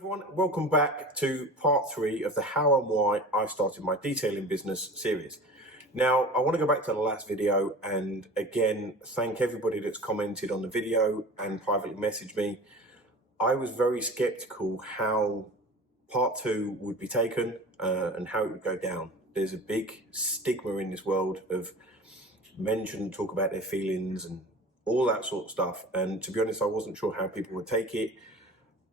Everyone, welcome back to part 3 of the How and Why I Started My Detailing Business series. Now, I want to go back to the last video and again thank everybody that's commented on the video and privately messaged me. I was very skeptical how part 2 would be taken and how it would go down. There's a big stigma in this world of men shouldn't talk about their feelings and all that sort of stuff, and to be honest, I wasn't sure how people would take it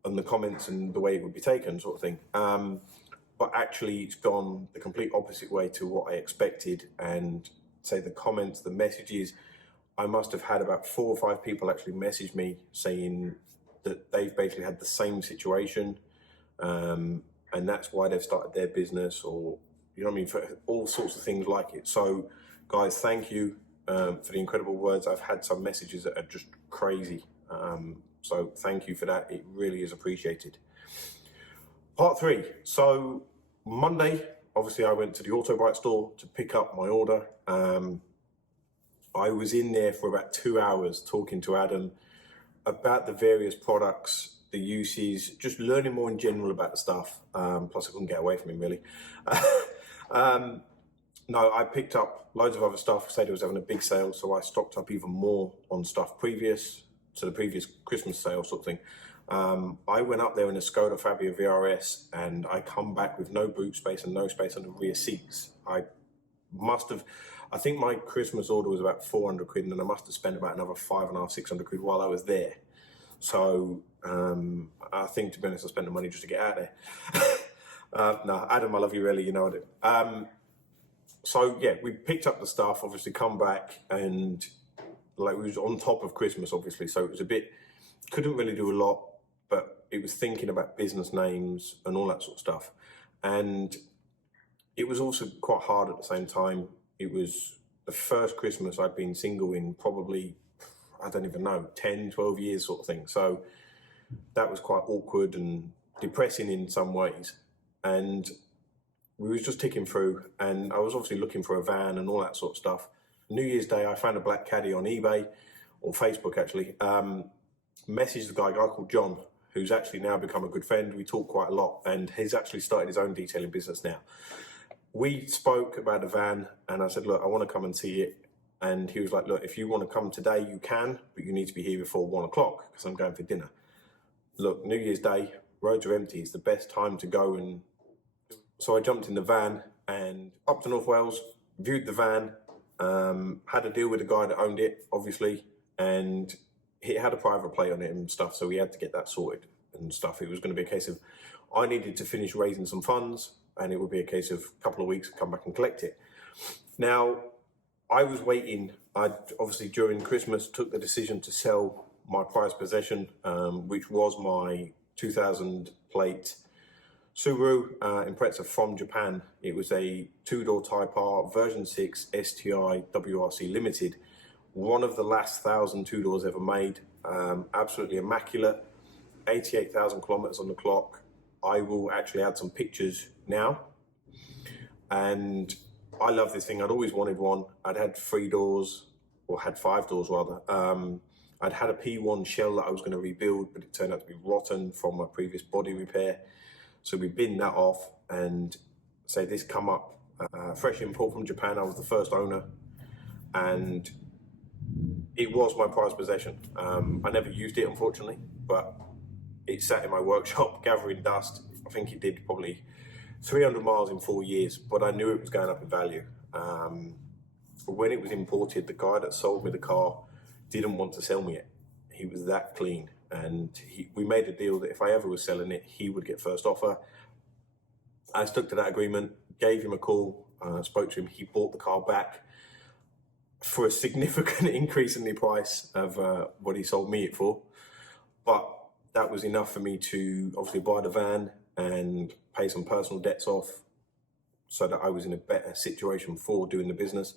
and the comments and the way it would be taken, sort of thing. But actually it's gone the complete opposite way to what I expected, and say the comments, the messages, I must have had about 4 or 5 people actually message me saying that they've basically had the same situation, and that's why they've started their business, or you know what I mean, for all sorts of things like it. So guys, thank you for the incredible words. I've had some messages that are just crazy. So thank you for that. It really is appreciated. Part 3. So Monday, obviously I went to the AUTOBRITE store to pick up my order. I was in there for about 2 hours talking to Adam about the various products, the uses, just learning more in general about the stuff. Plus I couldn't get away from him really. No, I picked up loads of other stuff. Said it was having a big sale, so I stocked up even more on stuff previous to the previous Christmas sale, sort of thing. I went up there in a Skoda Fabia VRS, and I come back with no boot space and no space on the rear seats. I think my Christmas order was about 400 quid, and then I must have spent about another 550, 600 quid while I was there. So I think, to be honest, I spent the money just to get out there. No, Adam, I love you really, you know I do. So yeah, we picked up the stuff, obviously come back, and like we was on top of Christmas, obviously. So it was a bit, couldn't really do a lot, but it was thinking about business names and all that sort of stuff. And it was also quite hard at the same time. It was the first Christmas I'd been single in probably, I don't even know, 10, 12 years sort of thing. So that was quite awkward and depressing in some ways. And we was just ticking through, and I was obviously looking for a van and all that sort of stuff. New Year's Day, I found a black caddy on eBay, or Facebook actually. Messaged a guy called John, who's actually now become a good friend. We talk quite a lot, and he's actually started his own detailing business now. We spoke about the van, and I said, look, I want to come and see it. And he was like, look, if you want to come today, you can, but you need to be here before 1 o'clock because I'm going for dinner. Look, New Year's Day, roads are empty. It's the best time to go. And so I jumped in the van and up to North Wales, viewed the van, had a deal with the guy that owned it, obviously, and it had a private plate on it and stuff, so we had to get that sorted and stuff. It was going to be a case of, I needed to finish raising some funds, and it would be a case of a couple of weeks to come back and collect it. Now, I was waiting. I obviously during Christmas took the decision to sell my prized possession, which was my 2000 plate Subaru Impreza from Japan. It was a 2-door Type R version 6 STI WRC Limited. One of the last 1,000 2-doors ever made. Absolutely immaculate. 88,000 kilometers on the clock. I will actually add some pictures now. And I love this thing. I'd always wanted one. I'd had 3 doors, or had 5 doors rather. I'd had a P1 shell that I was going to rebuild, but it turned out to be rotten from my previous body repair. So we binned that off, and say this come up, fresh import from Japan. I was the first owner, and it was my prized possession. I never used it, unfortunately, but it sat in my workshop gathering dust. I think it did probably 300 miles in 4 years, but I knew it was going up in value. When it was imported, the guy that sold me the car didn't want to sell me it. He was that clean. And we made a deal that if I ever was selling it, he would get first offer. I stuck to that agreement, gave him a call, spoke to him. He bought the car back for a significant increase in the price of what he sold me it for. But that was enough for me to obviously buy the van and pay some personal debts off so that I was in a better situation for doing the business.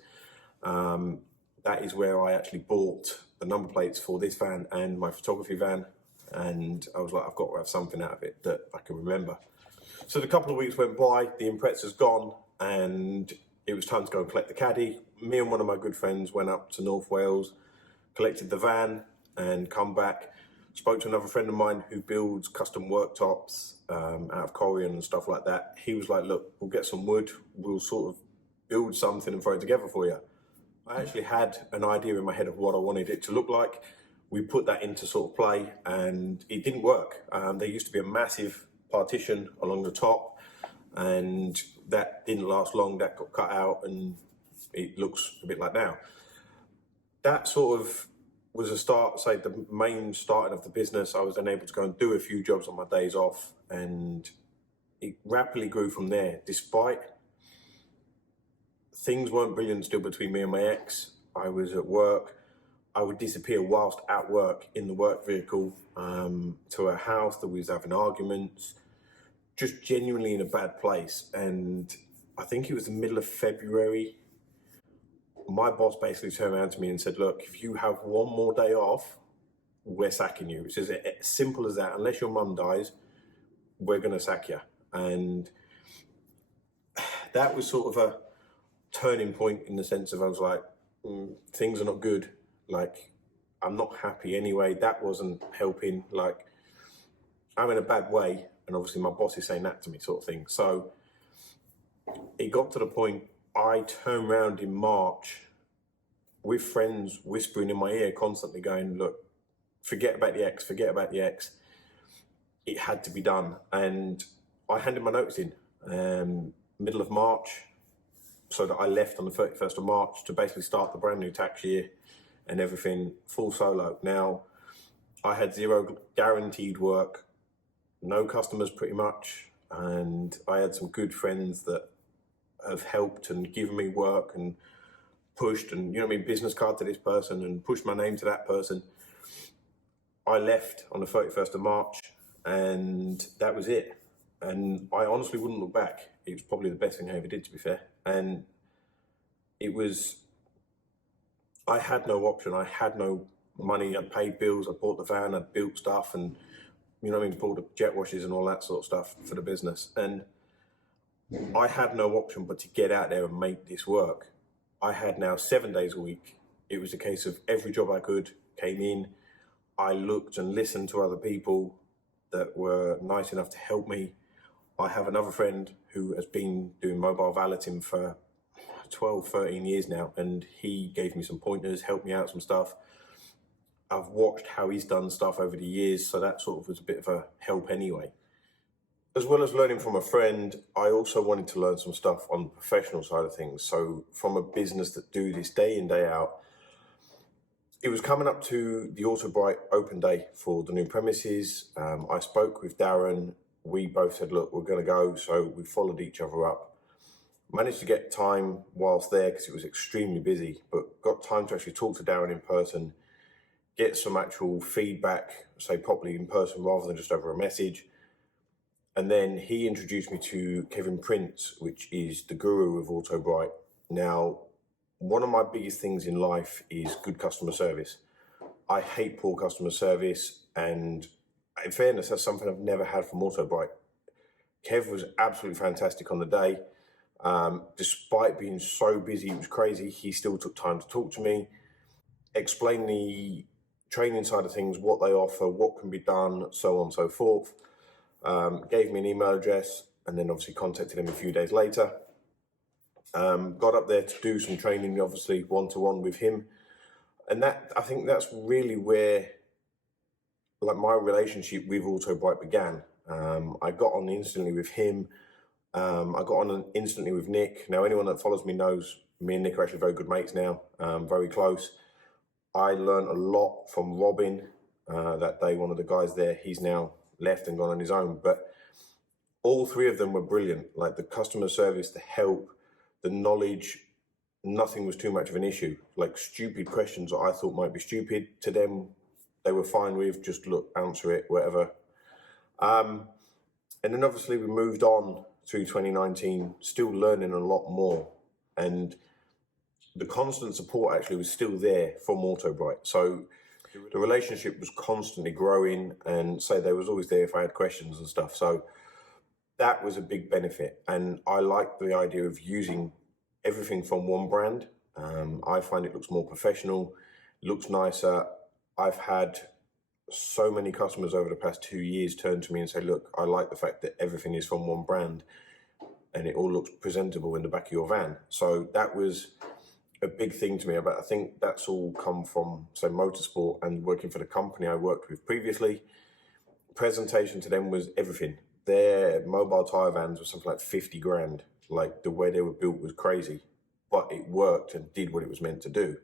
That is where I actually bought the number plates for this van and my photography van, and I was like, I've got to have something out of it that I can remember. So the couple of weeks went by, the Impreza's gone, and it was time to go and collect the caddy. Me and one of my good friends went up to North Wales, collected the van and come back. Spoke to another friend of mine who builds custom worktops out of Corian and stuff like that. He was like, look, we'll get some wood, we'll sort of build something and throw it together for you. I actually had an idea in my head of what I wanted it to look like. We put that into sort of play and it didn't work. There used to be a massive partition along the top and that didn't last long. That got cut out and it looks a bit like now. That sort of was a start, say the main starting of the business. I was then able to go and do a few jobs on my days off and it rapidly grew from there. Despite things weren't brilliant still between me and my ex. I was at work. I would disappear whilst at work in the work vehicle to a house that we was having arguments, just genuinely in a bad place. And I think it was the middle of February. My boss basically turned around to me and said, look, if you have one more day off, we're sacking you. It's as simple as that. Unless your mum dies, we're going to sack you. And that was sort of a turning point in the sense of I was like, things are not good. Like, I'm not happy anyway. That wasn't helping. Like, I'm in a bad way. And obviously my boss is saying that to me sort of thing. So it got to the point I turned around in March with friends whispering in my ear constantly going, look, forget about the ex, forget about the ex. It had to be done. And I handed my notice in middle of March so that I left on the 31st of March to basically start the brand new tax year and everything full solo. Now, I had zero guaranteed work, no customers pretty much, and I had some good friends that have helped and given me work and pushed and, you know what I mean, business card to this person and pushed my name to that person. I left on the 31st of March and that was it. And I honestly wouldn't look back. It was probably the best thing I ever did, to be fair. And it was, I had no option. I had no money. I'd paid bills. I bought the van. I'd built stuff and, you know what I mean, bought the jet washes and all that sort of stuff for the business. And I had no option but to get out there and make this work. I had now 7 days a week. It was a case of every job I could came in. I looked and listened to other people that were nice enough to help me. I have another friend who has been doing mobile valeting for 12, 13 years now, and he gave me some pointers, helped me out some stuff. I've watched how he's done stuff over the years, so that sort of was a bit of a help anyway. As well as learning from a friend, I also wanted to learn some stuff on the professional side of things. So from a business that do this day in, day out, it was coming up to the AUTOBRITE open day for the new premises. I spoke with Darren. We both said, look, we're going to go. So we followed each other up. Managed to get time whilst there because it was extremely busy, but got time to actually talk to Darren in person, get some actual feedback, say properly in person rather than just over a message. And then he introduced me to Kevin Prince, which is the guru of AUTOBRITE. Now, one of my biggest things in life is good customer service. I hate poor customer service, and in fairness, that's something I've never had from AUTOBRITE. Kev was absolutely fantastic on the day. Despite being so busy, it was crazy, he still took time to talk to me, explain the training side of things, what they offer, what can be done, so on and so forth. Gave me an email address and then obviously contacted him a few days later. Got up there to do some training, obviously one-to-one with him. And that, I think that's really where like my relationship with AUTOBRITE began. I got on instantly with him. I got on instantly with Nick. Now, anyone that follows me knows me and Nick are actually very good mates now, very close. I learned a lot from Robin that day, one of the guys there. He's now left and gone on his own, but all three of them were brilliant. Like the customer service, the help, the knowledge, nothing was too much of an issue. Like stupid questions that I thought might be stupid, to them, they were fine with, just look, answer it, whatever. And then obviously we moved on through 2019, still learning a lot more. And the constant support actually was still there from AUTOBRITE. So the relationship was constantly growing, and say they was always there if I had questions and stuff. So that was a big benefit. And I like the idea of using everything from one brand. I find it looks more professional, looks nicer. I've had so many customers over the past 2 years turn to me and say, look, I like the fact that everything is from one brand and it all looks presentable in the back of your van. So that was a big thing to me. But I think that's all come from, say, motorsport and working for the company I worked with previously. Presentation to them was everything. Their mobile tyre vans were something like 50 grand. Like, the way they were built was crazy, but it worked and did what it was meant to do.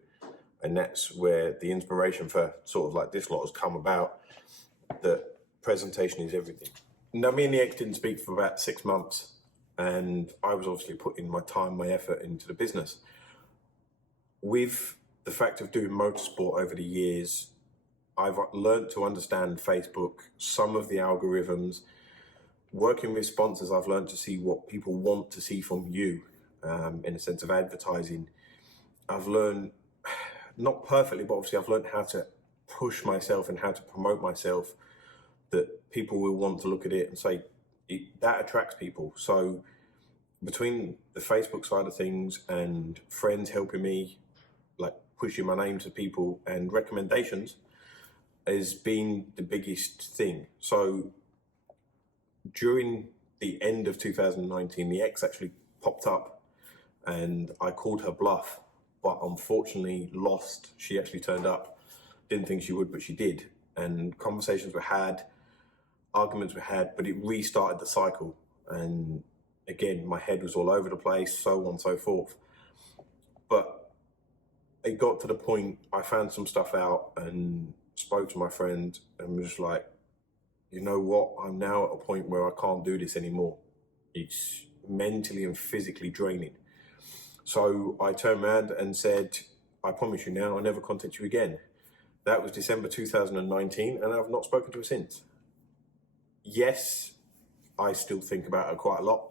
And that's where the inspiration for sort of like this lot has come about, that presentation is everything. Now, me and the ex didn't speak for about 6 months, and I was obviously putting my time, my effort into the business. With the fact of doing motorsport over the years, I've learned to understand Facebook, some of the algorithms. Working with sponsors, I've learned to see what people want to see from you, in a sense of advertising. I've learned, not perfectly, but obviously I've learned how to push myself and how to promote myself, that people will want to look at it and say, that attracts people. So between the Facebook side of things and friends helping me, like pushing my name to people, and recommendations has been the biggest thing. So during the end of 2019, the ex actually popped up and I called her bluff, but unfortunately lost. She actually turned up. Didn't think she would, but she did. And conversations were had, arguments were had, but it restarted the cycle. And again, my head was all over the place, so on and so forth. But it got to the point, I found some stuff out and spoke to my friend and was just like, you know what, I'm now at a point where I can't do this anymore. It's mentally and physically draining. So I turned around and said, I promise you now, I'll never contact you again. That was December 2019, and I've not spoken to her since. Yes, I still think about her quite a lot.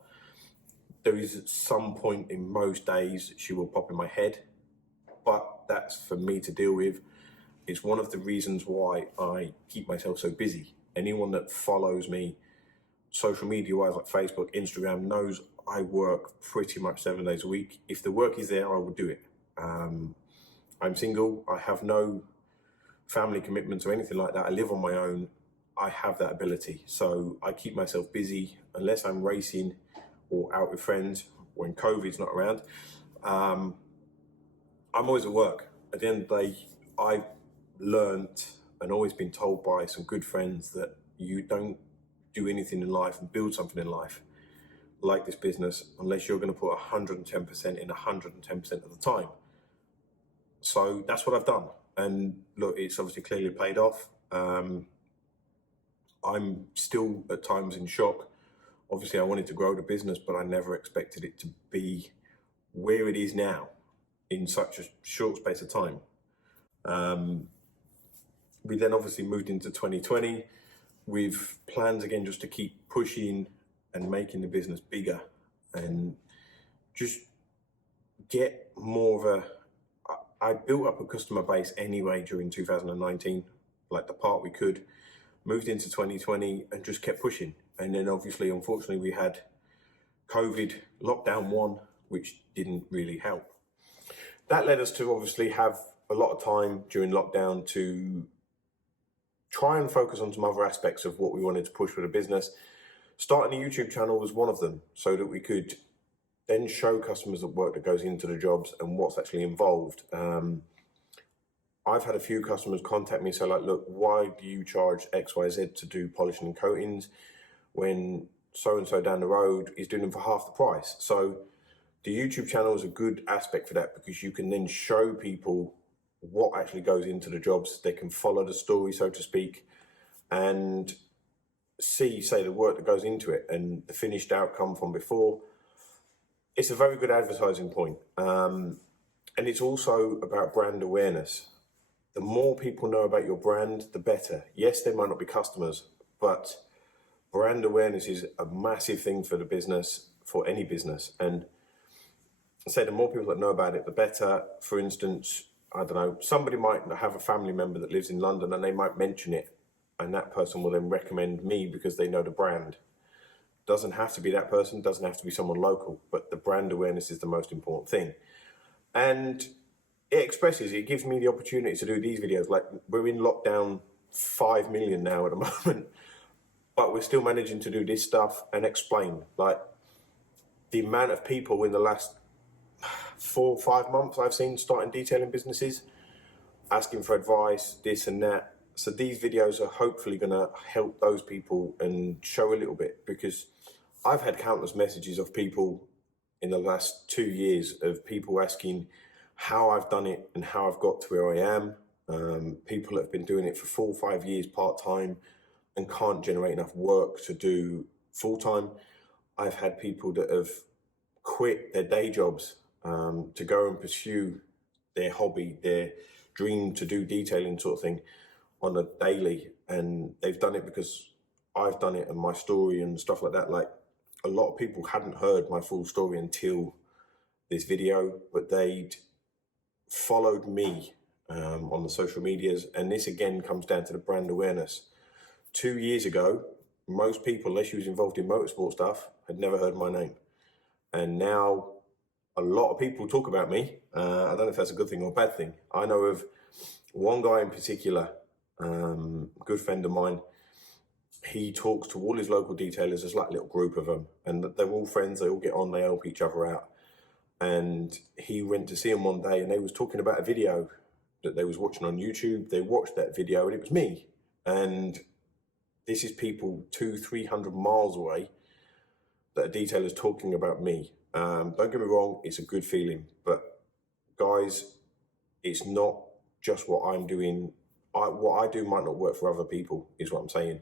There is at some point in most days she will pop in my head, but that's for me to deal with. It's one of the reasons why I keep myself so busy. Anyone that follows me social media-wise, like Facebook, Instagram, knows I work pretty much 7 days a week. If the work is there, I will do it. I'm single. I have no family commitments or anything like that. I live on my own. I have that ability. So I keep myself busy unless I'm racing or out with friends when COVID's not around. I'm always at work. At the end of the day, I've learnt and always been told by some good friends that you don't do anything in life and build something in life like this business unless you're going to put 110% in 110% of the time. So that's what I've done. And look, it's obviously clearly paid off. I'm still at times in shock. Obviously, I wanted to grow the business, but I never expected it to be where it is now in such a short space of time. We then obviously moved into 2020 with plans again just to keep pushing and making the business bigger and just get more of a... I built up a customer base anyway during 2019, like the part we could. Moved into 2020 and just kept pushing. And then obviously, unfortunately, we had COVID, lockdown 1, which didn't really help. That led us to obviously have a lot of time during lockdown to try and focus on some other aspects of what we wanted to push for the business. Starting a YouTube channel was one of them, so that we could then show customers the work that goes into the jobs and what's actually involved. I've had a few customers contact me, so like, look, why do you charge XYZ to do polishing and coatings when so-and-so down the road is doing them for half the price? So the YouTube channel is a good aspect for that, because you can then show people what actually goes into the jobs. They can follow the story, so to speak, and see, say, the work that goes into it and the finished outcome from before. It's a very good advertising point. And it's also about brand awareness. The more people know about your brand, the better. Yes, they might not be customers, but brand awareness is a massive thing for the business, for any business. And say the more people that know about it, the better. For instance, I don't know, somebody might have a family member that lives in London and they might mention it, and that person will then recommend me because they know the brand. Doesn't have to be that person, doesn't have to be someone local, but the brand awareness is the most important thing. And it gives me the opportunity to do these videos. Like, we're in lockdown 5 million now at the moment, but we're still managing to do this stuff and explain. Like, the amount of people in the last 4 or 5 months I've seen starting detailing businesses, asking for advice, this and that. So these videos are hopefully going to help those people and show a little bit, because I've had countless messages of people in the last 2 years of people asking how I've done it and how I've got to where I am. People that have been doing it for 4 or 5 years part-time and can't generate enough work to do full-time. I've had people that have quit their day jobs to go and pursue their hobby, their dream to do detailing sort of thing on a daily, and they've done it because I've done it and my story and stuff like that. Like, a lot of people hadn't heard my full story until this video, but they'd followed me on the social medias, and this again comes down to the brand awareness. 2 years ago, most people, unless you was involved in motorsport stuff, had never heard my name, and now a lot of people talk about me. I don't know if that's a good thing or a bad thing. I know of one guy in particular, a good friend of mine. He talks to all his local detailers. There's like a little group of them, and they're all friends. They all get on, they help each other out. And he went to see him one day, and they was talking about a video that they was watching on YouTube. They watched that video, and it was me. And this is people 200-300 miles away that a detailer's talking about me. Don't get me wrong, it's a good feeling, but guys, it's not just what I'm doing. What I do might not work for other people, is what I'm saying.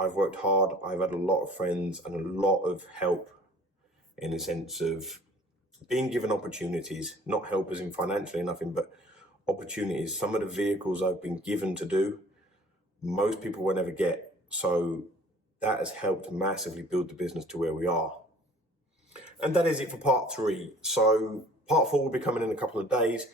I've worked hard, I've had a lot of friends and a lot of help, in the sense of being given opportunities, not help as in financially nothing, but opportunities. Some of the vehicles I've been given to do, most people will never get. So that has helped massively build the business to where we are. And that is it for part 3. So part 4 will be coming in a couple of days.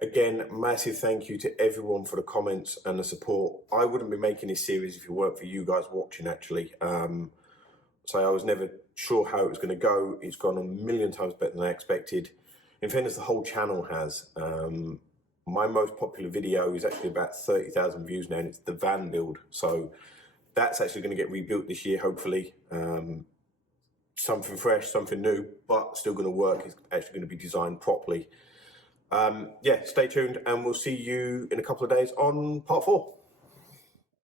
Again, massive thank you to everyone for the comments and the support. I wouldn't be making this series if it weren't for you guys watching, actually. So I was never sure how it was going to go. It's gone a million times better than I expected. In fairness, the whole channel has. My most popular video is actually about 30,000 views now, and it's the van build. So that's actually going to get rebuilt this year, hopefully. Something fresh, something new, but still going to work. It's actually going to be designed properly. Yeah, stay tuned, and we'll see you in a couple of days on part 4.